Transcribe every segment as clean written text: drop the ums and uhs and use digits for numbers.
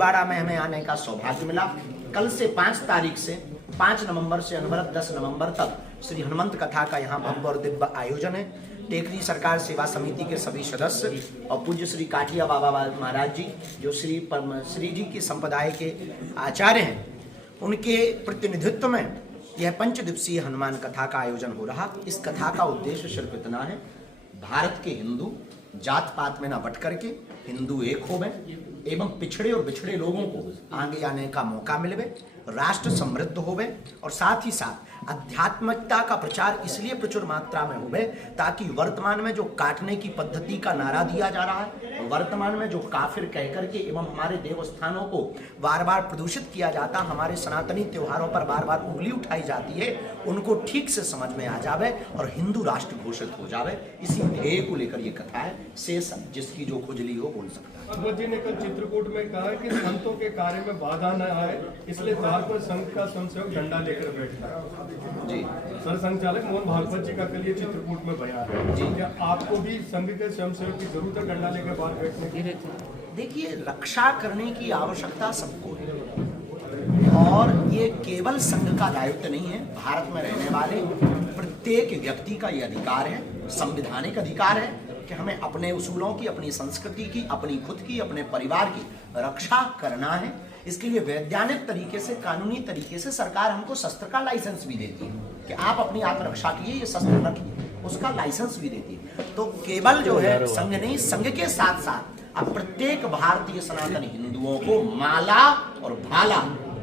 भीलवाड़ा में हमें आने का सौभाग्य मिला। कल से 5 तारीख से 5 नवंबर से अनवरत 10 नवंबर तक श्री हनुमंत कथा का यहाँ भव्य और दिव्य आयोजन है। टेकरी सरकार सेवा समिति के सभी सदस्य और पूज्य श्री काठिया बाबा महाराज जी, जो श्री जी की संप्रदाय के आचार्य हैं, उनके प्रतिनिधित्व में यह 5 दिवसीय हनुमान कथा का आयोजन हो रहा। इस कथा का उद्देश्य सिर्फ इतना है, भारत के हिंदू जात पात में न बट करके हिंदू एक होवे एवं पिछड़े और बिछड़े लोगों को आगे आने का मौका मिले, राष्ट्र समृद्ध होवे और साथ ही साथ आध्यात्मिकता का प्रचार इसलिए प्रचुर मात्रा में होवे ताकि वर्तमान में जो काटने की पद्धति का नारा दिया जा रहा है, वर्तमान में जो काफिर कह करके एवं हमारे देवस्थानों को बार बार प्रदूषित किया जाता, हमारे सनातनी त्योहारों पर बार बार उंगली उठाई जाती है, उनको ठीक से समझ में आ जावे और हिंदू राष्ट्र घोषित हो जावे। इसी ध्येय को लेकर ये कथा है। शेष जिसकी जो खुजली हो बोल सकता है। भगवत जी ने कल चित्रकूट में कहा कि संतों के कार्य में बाधा न आए, इसलिए द्वार पर संघ का स्वयंसेवक डंडा लेकर बैठता है। जी, सरसंघचालक मोहन भागवत जी का कल ये चित्रकूट में बयान है जी। क्या आपको भी संघ के स्वयंसेवक की जरूरत है डंडा लेकर बाहर बैठने की? देखिए, रक्षा करने की आवश्यकता सबको है और ये केवल संघ का दायित्व नहीं है। भारत में रहने वाले प्रत्येक व्यक्ति का ये अधिकार है, संवैधानिक अधिकार है कि हमें अपने उसूलों की, अपनी संस्कृति की, अपनी खुद की, अपने परिवार की रक्षा करना है। इसके लिए वैज्ञानिक तरीके से, कानूनी तरीके से सरकार हमको शस्त्र का लाइसेंस भी देती है कि आप अपनी आत्मरक्षा के लिए ये शस्त्र रखिए, उसका लाइसेंस भी देती है। तो केवल जो है संघ नहीं, संघ के साथ साथ अब प्रत्येक भारतीय सनातन हिंदुओं को माला और भाला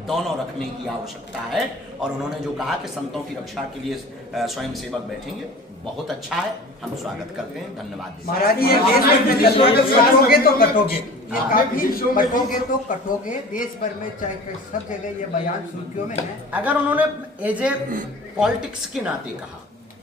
दोनों रखने की आवश्यकता है। और उन्होंने जो कहा कि संतों की रक्षा के लिए स्वयं सेवक बैठेंगे, बहुत अच्छा है, हम स्वागत करते हैं, धन्यवाद। महाराज जी, ये देश भर में कटोगे तो कटोगे, ये काफी कटोगे तो कटोगे, देश भर में चाहे सब जगह ये बयान सुर्खियों में है। अगर उन्होंने एज ए पॉलिटिक्स के नाते कहा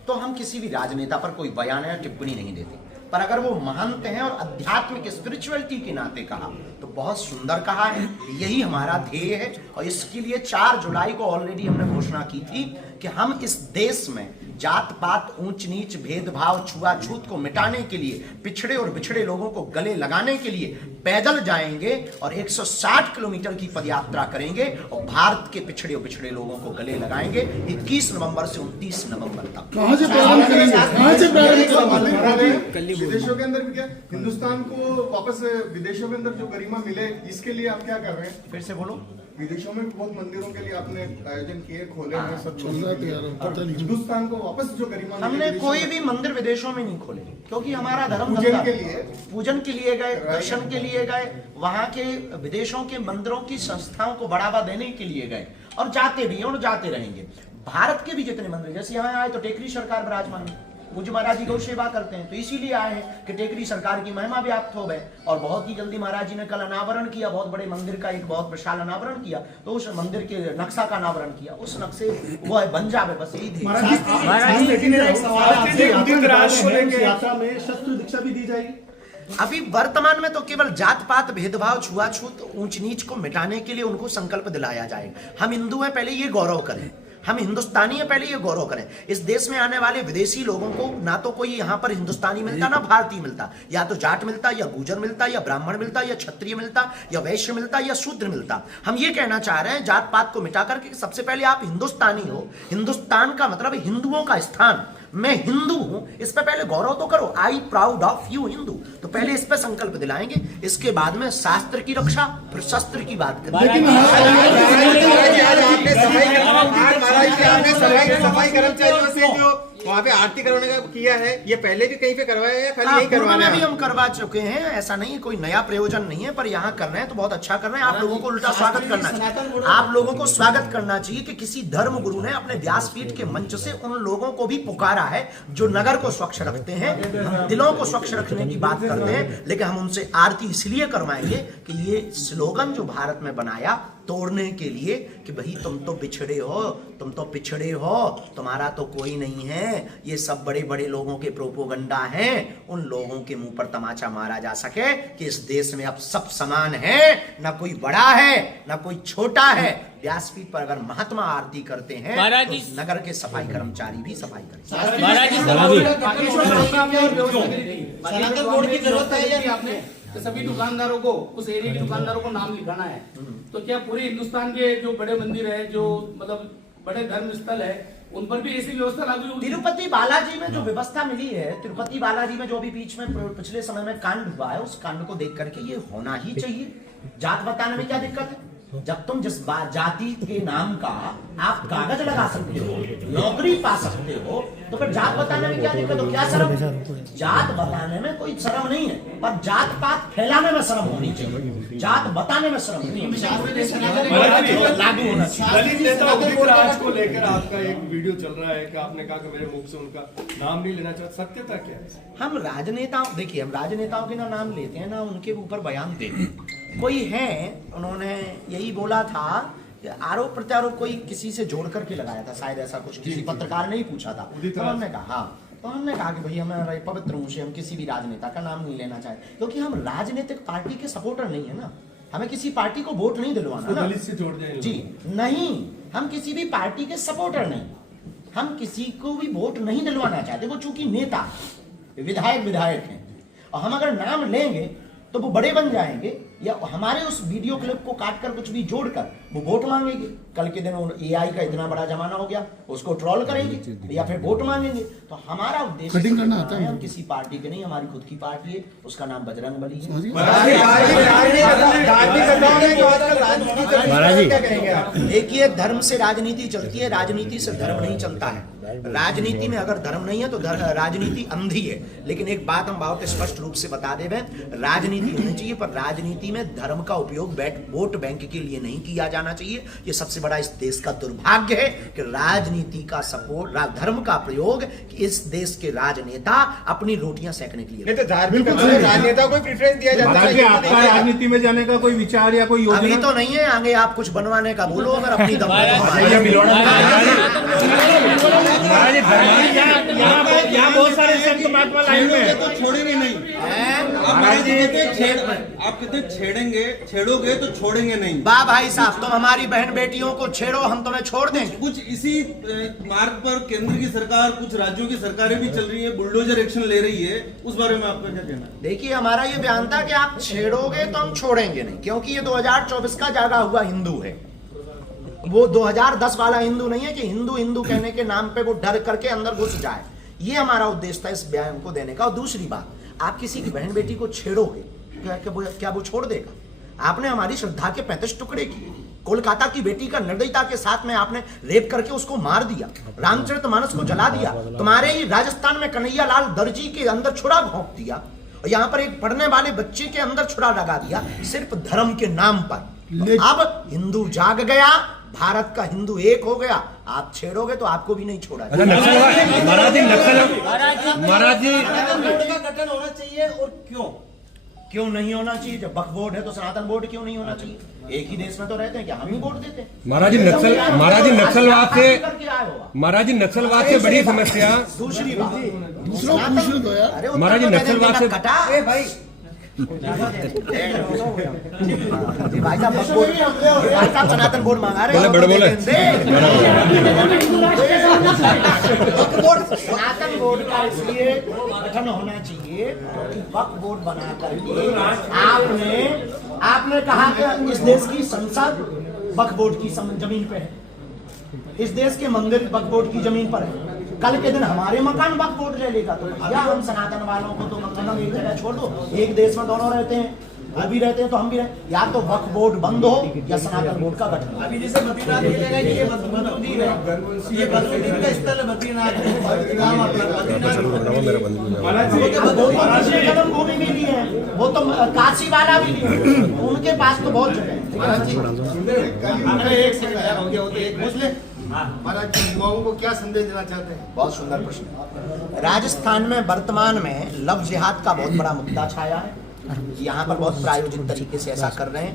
तो हम किसी भी राजनेता पर कोई बयान या टिप्पणी नहीं देते, पर अगर वो महंत हैं और आध्यात्मिक स्पिरिचुअलिटी के नाते कहा तो बहुत सुंदर कहा है। यही हमारा ध्येय है और इसके लिए 4 जुलाई को ऑलरेडी हमने घोषणा की थी कि हम इस देश में जात पात, ऊंच नीच, भेदभाव, छुआछूत को मिटाने के लिए, पिछड़े और बिछड़े लोगों को गले लगाने के लिए पैदल जाएंगे और 160 किलोमीटर की पदयात्रा करेंगे और भारत के पिछड़े और बिछड़े लोगों को गले लगाएंगे 21 नवंबर से 29 नवंबर तक। कहां से प्रारंभ करेंगे? विदेशों के अंदर भी क्या हिंदुस्तान को वापस विदेशों के अंदर जो गरिमा मिले, इसके लिए आप क्या कर रहे हैं? फिर से बोलो। विदेशों में बहुत मंदिरों के लिए आपने आयोजन किए, खोले हैं सब, हिंदुस्तान को वापस जो गरिमा हमने कोई भी मंदिर विदेशों में नहीं खोले, क्योंकि हमारा धर्म पूजन के लिए गए, दर्शन के लिए गए, वहां के विदेशों के मंदिरों की संस्थाओं को बढ़ावा देने के लिए गए और जाते भी हैं और जाते रहेंगे। भारत के भी जितने मंदिर, जैसे यहाँ आए तो टेकरी सरकार विराजमान है, पूज्य महाराज जी गौ सेवा करते हैं, तो इसीलिए आए हैं कि टेकरी सरकार की महिमा व्याप्त हो गए। और बहुत ही जल्दी महाराज जी ने कल अनावरण किया, बहुत बड़े मंदिर का एक बहुत विशाल अनावरण किया, तो उस मंदिर के नक्शा का अनावरण किया, उस नक्शे वो बन जावे, बस यही थी। यात्रा में शस्त्र दीक्षा भी दी जाएगी। अभी वर्तमान में तो केवल जात पात, भेदभाव, छुआछूत, ऊंच नीच को मिटाने के लिए उनको संकल्प दिलाया जाएगा। हम हिंदू हैं, पहले ये गौरव करें, हम हिंदुस्तानी हैं, पहले ये गौरव करें। इस देश में आने वाले विदेशी लोगों को ना तो कोई यहाँ पर हिंदुस्तानी मिलता ना भारतीय मिलता, या तो जाट मिलता, या गुजर मिलता, या ब्राह्मण मिलता, या क्षत्रिय मिलता, या वैश्य मिलता, या शूद्र मिलता। हम ये कहना चाह रहे हैं जात पात को मिटा करके सबसे पहले आप हिंदुस्तानी हो। हिंदुस्तान का मतलब हिंदुओं का स्थान, मैं हिंदू हूं, इस पे पहले गौरव तो करो, I proud of you Hindu. तो पहले इस पे संकल्प दिलाएंगे, इसके बाद में शास्त्र की रक्षा, फिर शस्त्र की बात करेंगे। सफाई कर्मचारियों से जो वहाँ पे आरती करवाने का किया है, ये पहले भी कहीं पे करवाया है या खाली यही करवाना है? भी हम करवा चुके हैं, ऐसा नहीं है, कोई नया प्रयोजन नहीं है, पर यहाँ कर रहे हैं तो बहुत अच्छा कर रहे हैं। आप लोगों को उल्टा स्वागत करना चाहिए, आप लोगों को स्वागत करना चाहिए कि किसी धर्म गुरु ने अपने व्यासपीठ के मंच से उन लोगों को भी पुकारा है जो नगर को स्वच्छ रखते हैं, हम दिलों को स्वच्छ रखने की बात करते हैं, लेकिन हम उनसे आरती इसलिए करवाएंगे कि ये स्लोगन जो भारत में बनाया तोड़ने के लिए कि भाई तुम तो बिछड़े हो, तुम तो पिछड़े हो, तुम्हारा तो कोई नहीं है, ये सब बड़े बड़े लोगों के प्रोपोगंडा हैं, उन लोगों के मुंह पर तमाचा मारा जा सके कि इस देश में अब सब समान है, ना कोई बड़ा है ना कोई छोटा है। व्यासपीठ पर अगर महात्मा आरती करते हैं तो नगर के सफाई कर्मचारी भी सफाई करें। सनातन बोर्ड की जरूरत है या आपने कि सभी दुकानदारों को, उस एरिया के दुकानदारों को नाम लिखाना है, तो क्या पूरे हिंदुस्तान के जो बड़े मंदिर है, जो मतलब बड़े धर्म स्थल है, उन पर भी ऐसी व्यवस्था लागू होगी? तिरुपति बालाजी में जो व्यवस्था मिली है, तिरुपति बालाजी में जो भी बीच में पिछले समय में कांड हुआ है, उस कांड को देख करके ये होना ही चाहिए। जात बताने में क्या दिक्कत है? जब तुम जिस जाति के नाम का आप कागज लगा सकते हो, नौकरी पा सकते हो, तो फिर जात बताने में क्या दिक्कत हो? क्या शर्म? जात बताने में कोई शर्म नहीं है, पर जात पात फैलाने में शर्म होनी चाहिए। जात बताने में शर्म नहीं है, लागू होना चाहिए। दलित नेताओं के राज को लेकर आपका एक वीडियो चल रहा है कि आपने कहा कि मेरे मुख से उनका नाम नहीं लेना चाहता, सत्यता क्या है? हम राजनेताओं, देखिए हम राजनेताओं के ना नाम लेते हैं ना उनके ऊपर बयान देते हैं। कोई है, उन्होंने यही बोला था कि आरोप प्रत्यारोप कोई किसी से जोड़ करके लगाया था, शायद ऐसा कुछ किसी पत्रकार ने ही पूछा था। तो हमने कहा हाँ, तो हमने कहा कि भाई हमारे पवित्र मुंह से हम किसी भी राजनेता का नाम नहीं लेना चाहते, क्योंकि हम राजनीतिक पार्टी के सपोर्टर नहीं है ना, हमें किसी पार्टी को वोट नहीं दिलवाना ना। दलित से जोड़ दें जी नहीं, हम किसी भी पार्टी के सपोर्टर नहीं, हम किसी को भी वोट नहीं दिलवाना चाहते। वो चूंकि नेता विधायक हैं, और हम अगर नाम लेंगे तो वो बड़े बन जाएंगे, या हमारे उस वीडियो क्लिप को काटकर कुछ भी जोड़कर वो वोट मांगेंगे। कल के दिन एआई का इतना बड़ा जमाना हो गया, उसको ट्रोल करेंगे या फिर वोट मांगेंगे। तो हमारा उद्देश्य कटिंग करना आता है, हम किसी पार्टी के नहीं, हमारी खुद की पार्टी है, उसका नाम बजरंग बली है। देखिए, धर्म से राजनीति चलती है, राजनीति से धर्म नहीं चलता है। राजनीति में अगर धर्म नहीं है तो राजनीति अंधी है। लेकिन एक बात हम बहुत स्पष्ट रूप से बता दें, राजनीति होनी चाहिए, पर राजनीति में धर्म का उपयोग वोट बैंक के लिए नहीं किया जाना चाहिए। ये सबसे बड़ा इस देश का दुर्भाग्य है कि राजनीति का सपोर्ट, धर्म का प्रयोग इस देश के राजनेता अपनी रोटियां सेकने के लिए। नहीं तो धार्मिक राजनेता को प्रेफरेंस दिया जाता है। आपका राजनीति में जाने का कोई विचार या कोई योजना अभी तो नहीं है, आगे आप कुछ बनवाने का बोलो अगर अपनी दम यहाँ बहुत सारे संत महात्मा लाइन में तो छोड़ेंगे नहीं। आप कहते छेड़ोगे तो छोड़ेंगे नहीं। वाह भाई साहब, तुम हमारी बहन बेटियों को छेड़ो, हम तुम्हें छोड़ देंगे। कुछ इसी मार्ग पर केंद्र की सरकार, कुछ राज्यों की सरकारें भी चल रही है, बुलडोजर एक्शन ले रही है, उस बारे में आपका क्या कहना है? देखिए, हमारा ये बयान था कि आप छेड़ोगे तो हम छोड़ेंगे नहीं, क्योंकि ये 2024 का जागा हुआ हिंदू है। वो 2010 वाला हिंदू नहीं है कि हिंदू हिंदू कहने के नाम पे वो डर करके अंदर घुस जाए। ये हमारा उद्देश्य था इस बयान को देने का। और दूसरी बात, आप किसी की बहन बेटी को छेड़ोगे, क्या वो छोड़ देगा? आपने हमारी श्रद्धा के 35 टुकड़े किए, कोलकाता की बेटी का निर्दयता के साथ में आपने रेप करके उसको मार दिया, रामचरितमानस को जला दिया, तुम्हारे ही राजस्थान में कन्हैया लाल दर्जी के अंदर छुरा घोंप दिया, और यहाँ पर एक पढ़ने वाले बच्चे के अंदर छुरा लगा दिया, सिर्फ धर्म के नाम पर। अब हिंदू जाग गया, भारत का हिंदू एक हो गया। आप छेड़ोगे तो आपको भी नहीं छोड़ा का गठन होना चाहिए, और क्यों नहीं होना चाहिए? जब वक्फ बोर्ड है तो सनातन बोर्ड क्यों नहीं होना चाहिए? एक ही देश में तो रहते हैं, क्या हम ही वोट देते हैं? महाराज जी नक्सलवाद से बड़ी समस्या। दूसरी बात, दूसरा महाराज जी नक्सलवाद से कटा भाई साहब सनातन बोर्ड मांगा रहे सनातन बोर्ड का इसलिए गठन होना चाहिए क्योंकि वक्फ बोर्ड बना करके आपने कहा कि इस देश की संसद वक्फ बोर्ड की जमीन पे है, इस देश के मंदिर वक्फ बोर्ड की जमीन पर है। कल के दिन हमारे मकान वक्फ बोर्ड ले लेगा तो भैया हम सनातन वालों को तो मकान एक जगह छोड़ दो, एक देश में दोनों रहते हैं, वो भी रहते हैं तो हम भी रहते, या तो वक्फ बोर्ड बंद हो या सनातन बोर्ड का गठन। अभी जैसे बद्रीनाथ मिलेगा कि ये बद्रीनाथ है, ये बद्रीनाथ का स्थल है, बद्रीनाथ कदम भूमि भी ली है, वो तो काशी वाला भी लिए, उनके पास तो बहुत जगह है। महाराज युवाओं को क्या संदेश देना चाहते हैं? बहुत सुंदर प्रश्न। राजस्थान में वर्तमान में लव जिहाद का बहुत बड़ा मुद्दा छाया है, यहाँ पर बहुत प्रायोजित तरीके से ऐसा कर रहे हैं।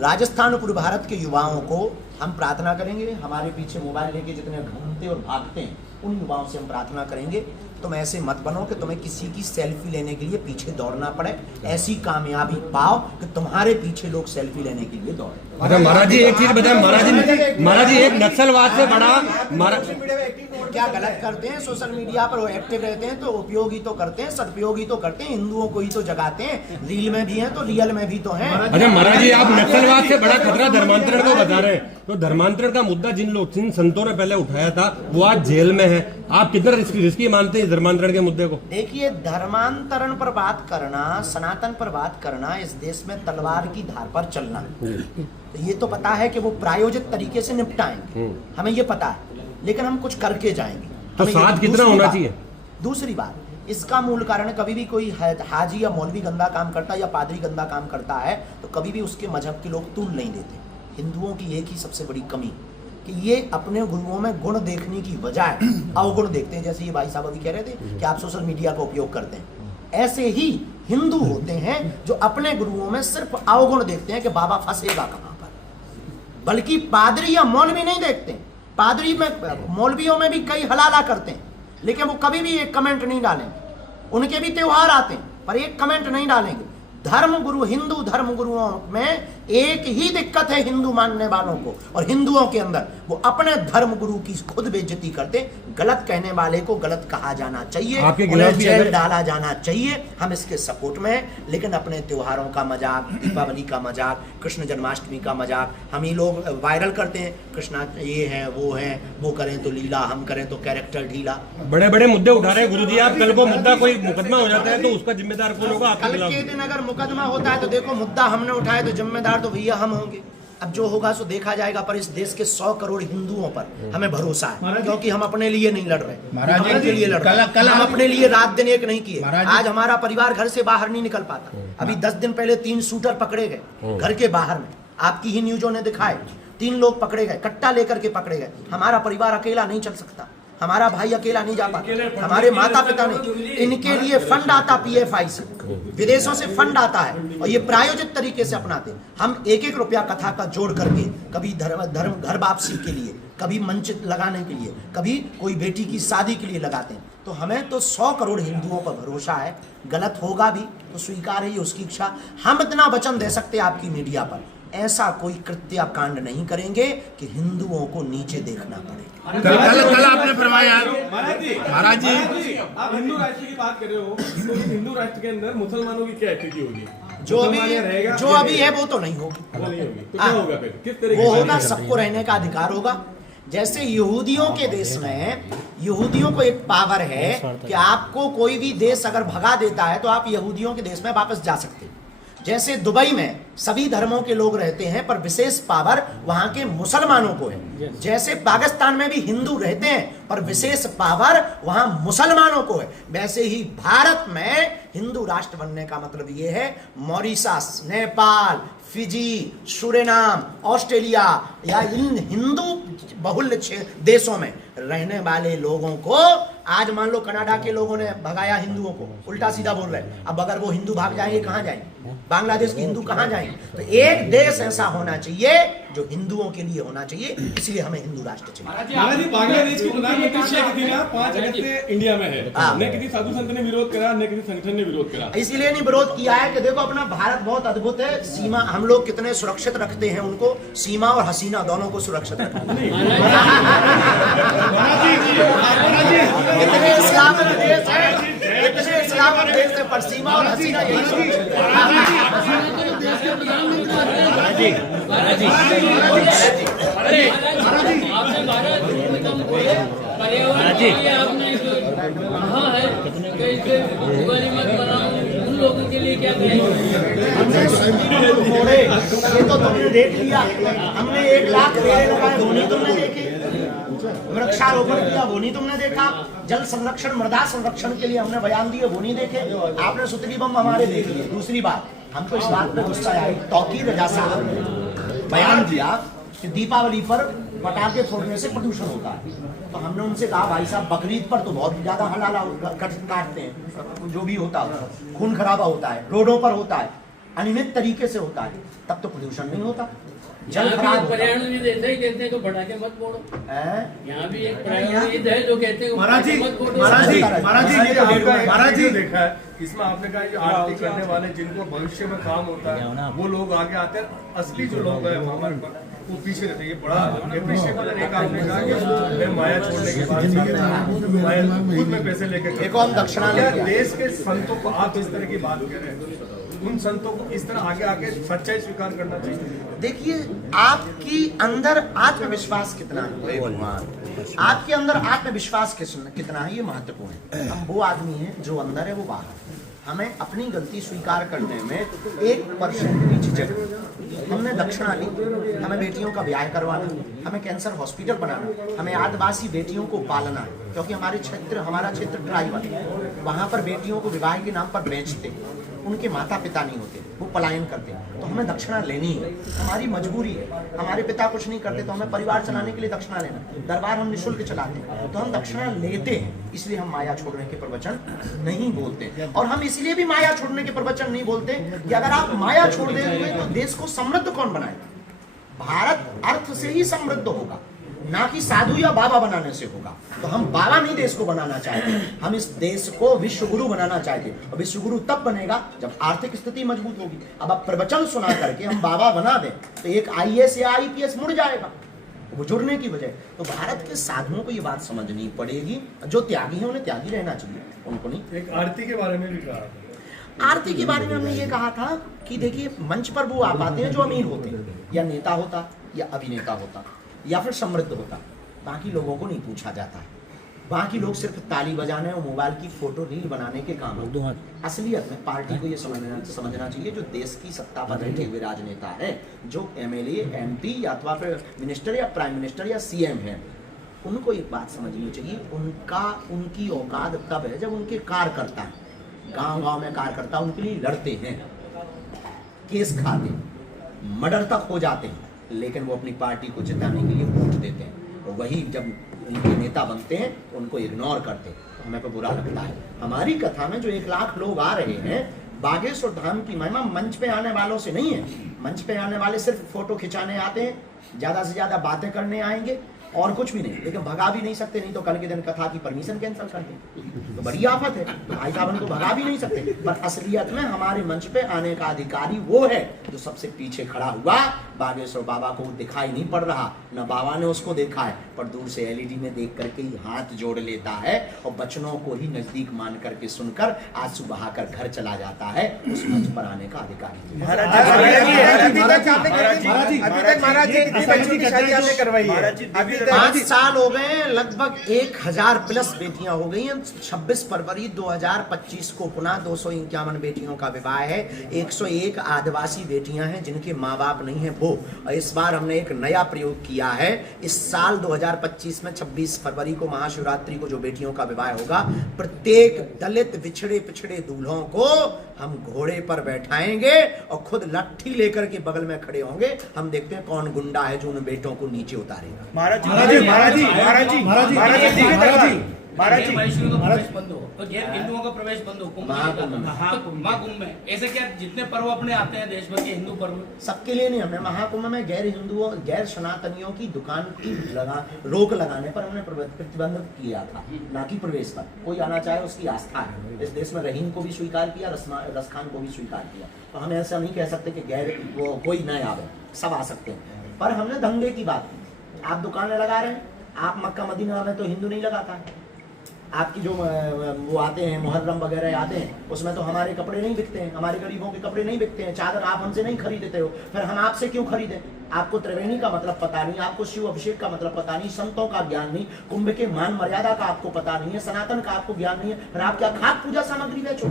राजस्थान और पूर्व भारत के युवाओं को हम प्रार्थना करेंगे, हमारे पीछे मोबाइल लेके जितने घूमते और भागते हैं उन युवाओं से हम प्रार्थना करेंगे, तुम ऐसे मत बनो कि तुम्हें किसी की सेल्फी लेने के लिए पीछे दौड़ना पड़े, ऐसी कामयाबी पाओ कि तुम्हारे पीछे लोग सेल्फी लेने के लिए दौड़े। महाराज जी एक चीज बताएं, महाराज जी एक नक्सलवाद से बड़ा क्या गलत करते हैं, सोशल मीडिया पर वो एक्टिव रहते हैं तो उपयोगी तो करते हैं, सदुपयोगी तो करते हैं, हिंदुओं को ही तो जगाते हैं, रील में भी हैं तो रियल में भी तो हैं। अच्छा महाराज जी, आप नक्सलवाद से बड़ा खतरा धर्मांतरण को बता रहे हैं, तो धर्मांतरण का मुद्दा जिन संतों ने पहले उठाया था वो आज जेल में है, आप कितना रिस्की मानते हैं धर्मांतरण के मुद्दे को? देखिए, धर्मांतरण पर बात करना, सनातन पर बात करना, इस देश में तलवार की धार पर चलना, तो ये तो पता है कि वो प्रायोजित तरीके से निपटाएंगे, हमें ये पता है, लेकिन हम कुछ करके जाएंगे। तो हमें ये- साथ कितना होना चाहिए? दूसरी बात, इसका मूल कारण, कभी भी कोई हाजी या मौलवी गंदा काम करता है या पादरी गंदा काम करता है तो कभी भी उसके मजहब के लोग तूल नहीं देते। हिंदुओं की एक ही सबसे बड़ी कमी कि ये अपने गुरुओं में गुण देखने की बजाय अवगुण देखते हैं। जैसे ये भाई साहब अभी कह रहे थे कि आप सोशल मीडिया का उपयोग करते हैं, ऐसे ही हिंदू होते हैं जो अपने गुरुओं में सिर्फ अवगुण देखते हैं कि बाबा फंसेगा कहां पर, बल्कि पादरी या मौलवी नहीं देखते। पादरी में, मौलवियों में भी कई हलाला करते हैं, लेकिन वो कभी भी एक कमेंट नहीं डालेंगे। उनके भी त्योहार आते हैं पर एक कमेंट नहीं डालेंगे। धर्म गुरु, हिंदू धर्म गुरुओं में एक ही दिक्कत है हिंदू मानने वालों को और हिंदुओं के अंदर, वो अपने धर्म गुरु की खुद बेइज्जती करते। गलत कहने वाले को गलत कहा जाना चाहिए, आपके उन्हें खिलाफ भी जेल अगर- डाला जाना चाहिए, हम इसके सपोर्ट में हैं। लेकिन अपने त्योहारों का मजाक, दीपावली का मजाक, कृष्ण जन्माष्टमी का मजाक हम ही लोग वायरल करते हैं। कृष्णा ये है, वो करें तो लीला, हम करें तो कैरेक्टर ढीला। बड़े बड़े मुद्दे उठा रहे हैं गुरुजी आप, कल को मुद्दा कोई मुकदमा हो जाता है तो उसका जिम्मेदार कौन होगा आपके कल खिलाफ? के दिन अगर मुकदमा होता है तो देखो, मुद्दा हमने उठाया तो जिम्मेदार तो भैया हम होंगे। अब जो होगा सो देखा जाएगा, पर इस देश के 100 करोड़ हिंदुओं पर हमें भरोसा है, क्योंकि हम अपने लिए नहीं लड़ रहे, हम उनके लिए लड़ रहे हैं। हम अपने लिए रात दिन एक नहीं किए। आज हमारा परिवार घर से बाहर नहीं निकल पाता। अभी 10 दिन पहले 3 शूटर पकड़े गए घर के बाहर में, आपकी ही न्यूजों ने दिखाए। 3 लोग पकड़े गए, कट्टा लेकर के पकड़े गए। हमारा परिवार अकेला नहीं चल सकता, हमारा भाई अकेला नहीं जा पाता, हमारे माता पिता नहीं। इनके लिए फंड आता PFI से, विदेशों से फंड आता है और ये प्रायोजित तरीके से अपनाते हैं। हम 1-1 रुपया कथा का जोड़ करके, कभी धर्म घर वापसी के लिए, कभी मंच लगाने के लिए, कभी कोई बेटी की शादी के लिए लगाते हैं। तो हमें तो 100 करोड़ हिंदुओं पर भरोसा है। गलत होगा भी तो स्वीकार है, ये उसकी इच्छा। हम इतना वचन दे सकते हैं आपकी मीडिया पर, ऐसा कोई कृत्य कांड नहीं करेंगे कि हिंदुओं को नीचे देखना पड़े। कल आपने फरमाया महाराज जी, आप हिंदू राष्ट्र की बात कर रहे हो, तो हिंदू राष्ट्र के अंदर मुसलमानों की क्या स्थिति होगी? जो अभी है वो तो नहीं होगी। वो नहीं होगी तो क्या होगा फिर? किस तरह वो होगा, सबको रहने का अधिकार होगा। जैसे यहूदियों के देश में, यहूदियों को एक पावर है कि आपको कोई भी देश अगर भगा देता है तो आप यहूदियों के देश में वापस जा सकते हैं। जैसे दुबई में सभी धर्मों के लोग रहते हैं पर विशेष पावर वहां के मुसलमानों को है। जैसे पाकिस्तान में भी हिंदू रहते हैं पर विशेष पावर वहां मुसलमानों को है, वैसे ही भारत में हिंदू राष्ट्र बनने का मतलब ये है, मॉरिशस, नेपाल, फिजी, सुरेनाम, ऑस्ट्रेलिया या इन हिंदू बहुल देशों में रहने वाले लोगों को, आज मान लो कनाडा के लोगों ने भगाया हिंदुओं को, उल्टा सीधा बोल रहे हैं। अब अगर वो हिंदू भाग जाएंगे कहां जाएंगे? बांग्लादेश के हिंदू कहां जाएंगे? तो एक देश ऐसा होना चाहिए जो हिंदुओं के लिए होना चाहिए, इसलिए हमें हिंदू राष्ट्र चाहिए। महाराज जी, बांग्लादेश की प्रधानमंत्री शेख हसीना 5 अगस्त से इंडिया में है, न किसी साधु संत ने विरोध करा, न किसी संगठन ने विरोध करा। इसलिए नहीं विरोध किया है कि देखो अपना भारत बहुत अद्भुत है, सीमा हम लोग कितने सुरक्षित रखते हैं उनको, सीमा और हसीना दोनों को सुरक्षित रखते हैं। इतने इस्लामिक देश है, इतने इस्लामिक देश है पर सीमा और हसीना यही सुरक्षित लोगों के लिए क्या कहेंगे? ये तो तुमने देख लिया, हमने 1 लाख पेड़ लगाए वो नहीं तुमने देखे, वृक्षारोपण किया वो नहीं तुमने देखा, जल संरक्षण, मृदा संरक्षण के लिए हमने बयान दिए वो नहीं देखे, आपने सुतली बम हमारे देख लिए। दूसरी बात, हमको इस बात पे गुस्सा आई, तौकीर रजा साहब ने बयान दिया कि दीपावली पर पटाखे फोड़ने से प्रदूषण होता है। तो हमने उनसे कहा भाई साहब, बकरीद पर तो बहुत ज्यादा हलाला काटते हैं, जो भी होता है, खून खराबा होता है, रोडों पर होता है, अनियमित तरीके से होता है, तब तो प्रदूषण नहीं होता। जल खराब पर्यावरण भी ऐसा ही कहते हैं कि पटाखे मत फोड़ो। यहाँ भी एक पर्यावरण है जो कहते हैं महाराज जी, मत फोड़ो। महाराज जी देखा है, इसमें आपने कहा जो आरती करने वाले जिनको भविष्य में काम होता है वो लोग आगे आते हैं, असली जो लोग हैं हमारे वो पीछे रहते हैं। ये बड़ा एप्रिशिएबल है। एक आपने कहा कि मैं माया छोड़ने के बाद माया खुद में पैसे लेके एक और दक्षिणा ले लिया। देश के संतों को आप इस तरह की बात कह रहे हैं, उन संतों को इस तरह आगे आके सच्चाई स्वीकार करना चाहिए। देखिए, आपकी अंदर आत्मविश्वास कितना है भगवान, आपके अंदर आत्मविश्वास कितना है, ये महत्वपूर्ण है। हम वो आदमी हैं जो अंदर है वो बाहर है। हमें अपनी गलती स्वीकार करने में 1% भी झिझक नहीं। हमने दक्षिणा ली, हमें बेटियों का ब्याह करवाना, हमें कैंसर हॉस्पिटल बनाना, हमें आदिवासी बेटियों को पालना है, क्योंकि हमारा क्षेत्र ट्राइबल है। वहाँ पर बेटियों को विवाह के नाम पर बेचते, उनके माता पिता नहीं होते, वो पलायन करते, तो हमें दक्षिणा लेनी है, हमारी मजबूरी है। हमारे पिता कुछ नहीं करते तो हमें परिवार चलाने के लिए दक्षिणा लेना। दरबार हम निःशुल्क चलाते हैं तो हम दक्षिणा लेते हैं, इसलिए हम माया छोड़ने के प्रवचन नहीं बोलते। और हम इसलिए भी माया छोड़ने के प्रवचन नहीं बोलते कि अगर आप माया छोड़ देंगे तो देश को समृद्ध कौन बनाएगा। भारत अर्थ से ही समृद्ध होगा, ना कि साधु या बाबा बनाने से होगा। तो हम बाबा नहीं देश को बनाना चाहते, हम इस देश को विश्व गुरु बनाना चाहते। और विश्व गुरु तब बनेगा जब आर्थिक स्थिति मजबूत होगी। अब आप प्रवचन सुना करके हम बाबा बना दें तो एक IAS या IPS मुड़ जाएगा, वो जुड़ने की वजह। तो भारत के साधुओं को ये बात समझनी पड़ेगी, जो त्यागी है उन्हें त्यागी रहना चाहिए, उनको नहीं। एक आरती के बारे में भी कहा, आरती के बारे में हमने ये कहा था कि देखिए, मंच पर वो आ पाते हैं जो अमीर होते हैं, या नेता होता, या अभिनेता होता, या फिर समृद्ध होता। बाकी लोगों को नहीं पूछा जाता है। बाकी लोग सिर्फ ताली बजाने और मोबाइल की फोटो रील बनाने के काम है। असलियत में पार्टी को ये समझना चाहिए, जो देश की सत्ता पर बैठे हुए राजनेता है, जो MLA, MP या अथवा फिर मिनिस्टर या प्राइम मिनिस्टर या CM है, उनको एक बात समझनी चाहिए, उनकी औकात तब है जब उनके कार्यकर्ता गांव-गांव में कार्यकर्ता उनके लिए लड़ते हैं, केस खाते हैं, मर्डर तक हो जाते हैं, लेकिन वो अपनी पार्टी को जिताने के लिए वोट देते हैं। और वही जब उनके नेता बनते हैं तो उनको इग्नोर करते हैं, तो हमें को बुरा लगता है। हमारी कथा में जो 1 लाख लोग आ रहे हैं, बागेश्वर धाम की महिमा मंच पे आने वालों से नहीं है। मंच पे आने वाले सिर्फ फोटो खिंचाने आते हैं, ज्यादा से ज्यादा बातें करने आएंगे और कुछ भी नहीं, लेकिन भगा भी नहीं सकते, नहीं तो कल के दिन कथा की परमिशन कैंसिल कर दें, तो बड़ी आफत है। तो भाई साहब उनको भगा भी नहीं सकते। पर असलियत में हमारे मंच पे आने का अधिकारी वो है जो सबसे पीछे खड़ा हुआ। बागेश्वर बाबा को दिखाई नहीं पड़ रहा, न बाबा ने उसको देखा है, पर दूर से LED में देख करके ही हाथ जोड़ लेता है और बचनों को ही नजदीक मान करके सुनकर आंसू बहाकर घर चला जाता है। उस मंच पर आने का अधिकारी 5 साल हो गए, लगभग 1000+ बेटियां हो गई हैं। 26 फरवरी 2025 को पुनः 251 बेटियों का विवाह है। 101 आदिवासी बेटियां हैं जिनके माँ बाप नहीं है वो। और इस बार हमने एक नया प्रयोग किया है। इस साल 2025 में 26 फरवरी को महाशिवरात्रि को जो बेटियों का विवाह होगा, प्रत्येक दलित विछड़े पिछड़े दूल्हों को हम घोड़े पर बैठाएंगे और खुद लट्ठी लेकर के बगल में खड़े होंगे। हम देखते हैं कौन गुंडा है जो उन बेटों को नीचे उतारेगा। वैष्णव का प्रवेश बंद हो तो गैर हिंदुओं का प्रवेश बंद हो, महाकुंभ में ऐसे क्या जितने पर्व अपने आते हैं देश भर के हिंदू पर्व, सबके लिए नहीं। हमने महाकुंभ में गैर हिंदुओं गैर सनातनियों की दुकान की रोक लगाने पर हमने प्रतिबंध किया था, ना कि प्रवेश पर। कोई आना चाहे उसकी आस्था है। इस देश में रहीम को भी स्वीकार किया, रसखान को भी स्वीकार किया। तो हम ऐसा नहीं कह सकते कि गैर वो कोई न आवे, सब आ सकते हैं। पर हमने दंगे की बात की। आप दुकानें लगा रहे हैं, आप मक्का मदीना में तो हिंदू नहीं लगाता है। आपकी जो वो आते हैं मुहर्रम वगैरह आते हैं, उसमें तो हमारे कपड़े नहीं बिकते हैं, हमारे गरीबों के कपड़े नहीं बिकते हैं। चादर आप हमसे नहीं खरीदते हो, फिर हम आपसे क्यों खरीदें? आपको त्रिवेणी का मतलब पता नहीं, आपको शिव अभिषेक का मतलब पता नहीं, संतों का ज्ञान नहीं, कुंभ के मान मर्यादा का आपको पता नहीं है, सनातन का आपको ज्ञान नहीं है। फिर आप क्या खाद पूजा सामग्री बेचो?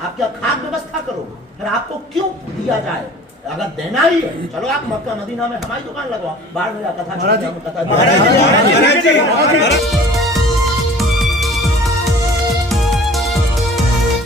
आप क्या खाद व्यवस्था करो? फिर आपको क्यों दिया जाए? अगर देना ही है, चलो आप मक्का मदीना में हमारी दुकान लगवाओ, बाहर में कथा